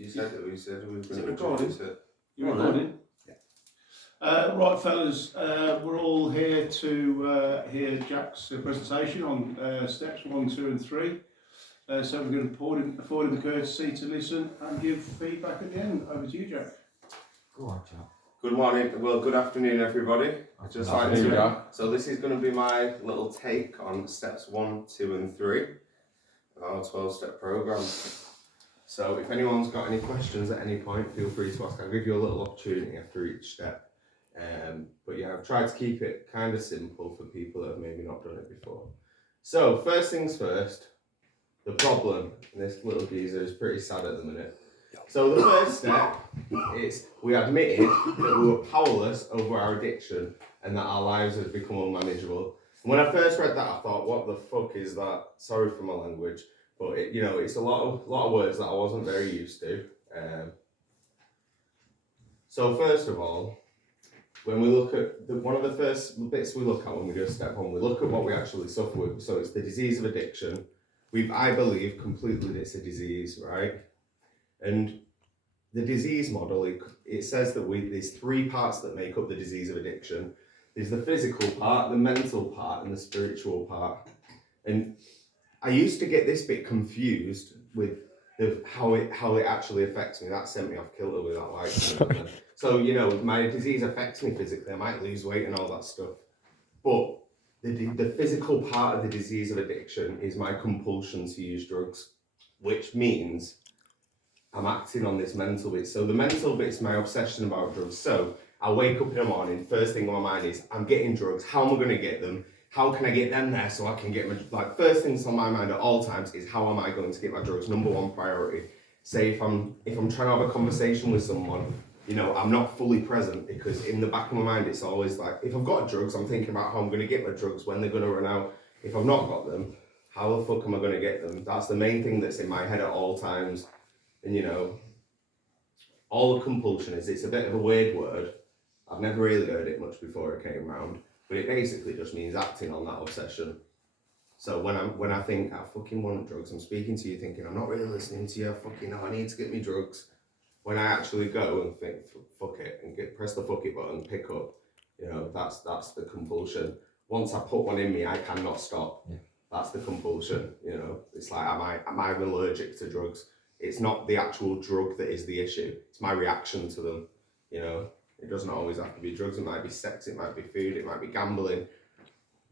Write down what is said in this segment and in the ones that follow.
You said that we said we were Is it going to recording? introduce it. You recording? Yeah. Right, fellas, we're all here to hear Jack's presentation on steps 1, 2 and 3. So we're going to afford him the courtesy to listen and give feedback at the end. Over to you, Jack. Go on, Jack. Good morning, well, good afternoon, everybody. I'd just like Afternoon, to. Jack. So this is going to be my little take on steps 1, 2 and 3 of our 12-step program. So if anyone's got any questions at any point, feel free to ask. I'll give you a little opportunity after each step. But yeah, I've tried to keep it kind of simple for people that have maybe not done it before. So first things first, the problem, and this little geezer is pretty sad at the minute. So the first step is we admitted that we were powerless over our addiction and that our lives had become unmanageable. And when I first read that, I thought, what the fuck is that? Sorry for my language, but it's a lot of words that I wasn't very used to. So first of all, when we look at one of the first bits we look at when we do step 1, we look at what we actually suffer with. So it's the disease of addiction. I believe completely that it's a disease, right? And the disease model, it says that there's 3 parts that make up the disease of addiction. There's the physical part, the mental part, and the spiritual part. And I used to get this bit confused with how it actually affects me. That sent me off kilter with that light. So, my disease affects me physically. I might lose weight and all that stuff. But the physical part of the disease of addiction is my compulsion to use drugs, which means I'm acting on this mental bit. So the mental bit's my obsession about drugs. So I wake up in the morning, first thing on my mind is, I'm getting drugs. How am I going to get them? How can I get them there so I can get first things on my mind at all times is, how am I going to get my drugs? Number 1 priority. Say if I'm trying to have a conversation with someone, I'm not fully present, because in the back of my mind, it's always like, if I've got drugs, I'm thinking about how I'm going to get my drugs, when they're going to run out. If I've not got them, how the fuck am I going to get them? That's the main thing that's in my head at all times. And all the compulsion it's a bit of a weird word. I've never really heard it much before it came round, but it basically just means acting on that obsession. So when I think I fucking want drugs, I'm speaking to you thinking, I'm not really listening to you, I need to get me drugs. When I actually go and think, fuck it, and press the fuck it button, pick up, that's the compulsion. Once I put one in me, I cannot stop. Yeah. That's the compulsion, It's like, am I allergic to drugs? It's not the actual drug that is the issue. It's my reaction to them, It doesn't always have to be drugs. It might be sex, it might be food, it might be gambling.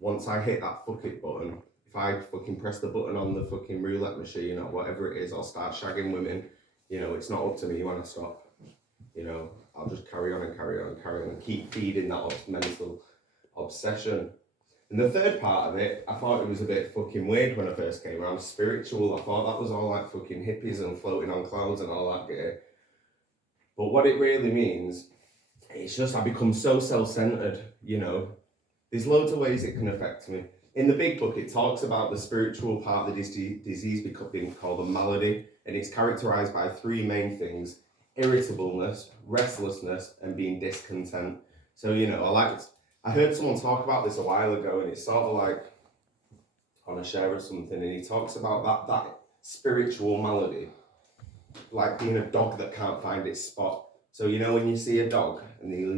Once I hit that fuck it button, if I fucking press the button on the fucking roulette machine or whatever it is, I'll start shagging women. It's not up to me when I stop. I'll just carry on and keep feeding that mental obsession. And the third part of it, I thought it was a bit fucking weird when I first came around. Spiritual, I thought that was all like fucking hippies and floating on clouds and all that gear. But what it really means, it's just I become so self-centered, There's loads of ways it can affect me. In the big book, it talks about the spiritual part of the disease being called a malady, and it's characterized by 3 main things: irritableness, restlessness, and being discontent. So, I heard someone talk about this a while ago, and it's sort of like on a share or something, and he talks about that spiritual malady, like being a dog that can't find its spot. So, when you see a dog, and they'll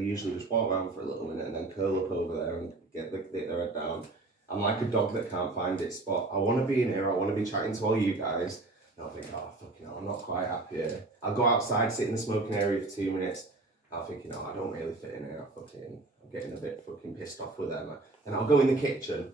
usually just walk around for a little minute and then curl up over there and get their head down. I'm like a dog that can't find its spot. I want to be in here, I want to be chatting to all you guys, and I'll think, oh, fucking hell, I'm not quite happy here. I'll go outside, sit in the smoking area for 2 minutes, I'll think, I don't really fit in here, I'm getting a bit fucking pissed off with them. And I'll go in the kitchen.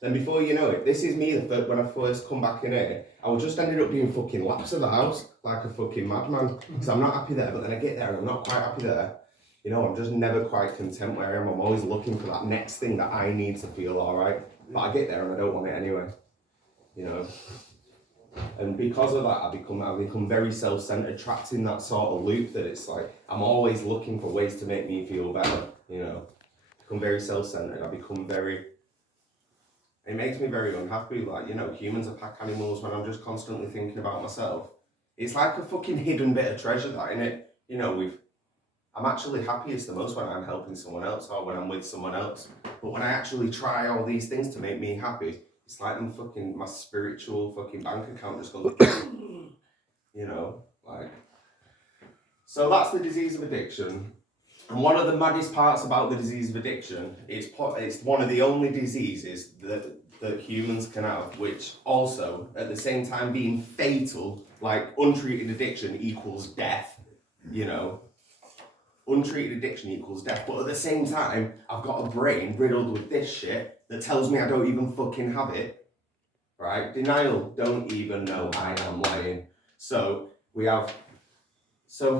Then before you know it, this is me when I first come back in here, I would just ended up doing fucking laps of the house like a fucking madman, because I'm not happy there, but then I get there and I'm not quite happy there. I'm just never quite content where I am. I'm always looking for that next thing that I need to feel alright. But I get there and I don't want it anyway, And because of that, I become very self-centered, trapped in that sort of loop that it's like, I'm always looking for ways to make me feel better, Become very self-centered, it makes me very unhappy. Like, humans are pack animals when I'm just constantly thinking about myself. It's like a fucking hidden bit of treasure, that, innit? I'm actually happiest the most when I'm helping someone else or when I'm with someone else. But when I actually try all these things to make me happy, it's like my spiritual fucking bank account just goes, Like, so that's the disease of addiction. And one of the maddest parts about the disease of addiction is it's one of the only diseases that humans can have, which also, at the same time being fatal, like untreated addiction equals death, you know. Untreated addiction equals death, but at the same time, I've got a brain riddled with this shit that tells me I don't even fucking have it, right? Denial, don't even know I am lying. So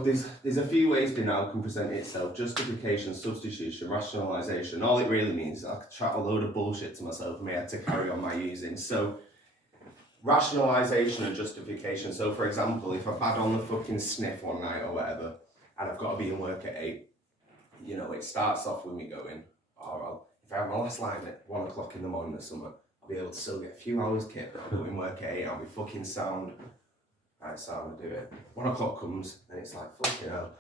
there's a few ways denial can present itself: justification, substitution, rationalisation. All it really means is I can chat a load of bullshit to myself in my head to carry on my using. So rationalisation and justification. So for example, if I've had on the fucking sniff one night or whatever, and I've got to be in work at 8, you know, it starts off with me going, oh well, if I have my last line at 1 o'clock in the morning or something, I'll be able to still get a few hours kit, but I'll go in work at 8, I'll be fucking sound. Right, so I'm gonna do it. 1 o'clock comes, and it's like, fucking hell,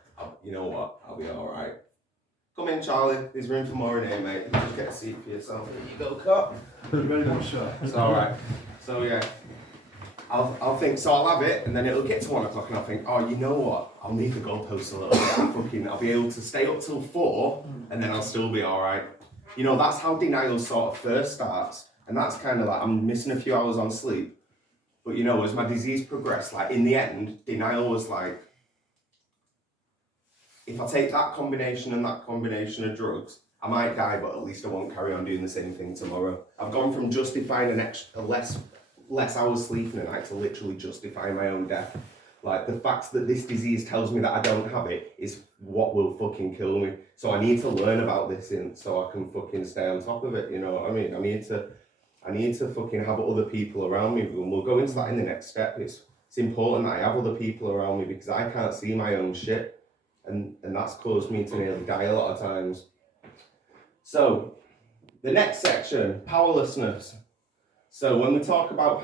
you know what, I'll be alright. Come in, Charlie, there's room for more in here, mate. You just get a seat for yourself. There you go, cop. Thank you very much, sir. It's alright. So yeah, I'll think, so I'll have it, and then it'll get to 1 o'clock, and I'll think, oh, you know what, I'll move the goalposts a little bit. I'll be able to stay up till 4, and then I'll still be alright. You know, that's how denial sort of first starts, and that's kind of like, I'm missing a few hours on sleep. But you know, as my disease progressed, like in the end, denial was like, if I take that combination and that combination of drugs, I might die, but at least I won't carry on doing the same thing tomorrow. I've gone from justifying less hours sleeping a night to literally justifying my own death. Like, the fact that this disease tells me that I don't have it is what will fucking kill me. So I need to learn about this so I can fucking stay on top of it, you know what I mean? I need to fucking have other people around me, and we'll go into that in the next step. It's important that I have other people around me because I can't see my own shit, and that's caused me to nearly die a lot of times. So, the next section, powerlessness. So when we talk about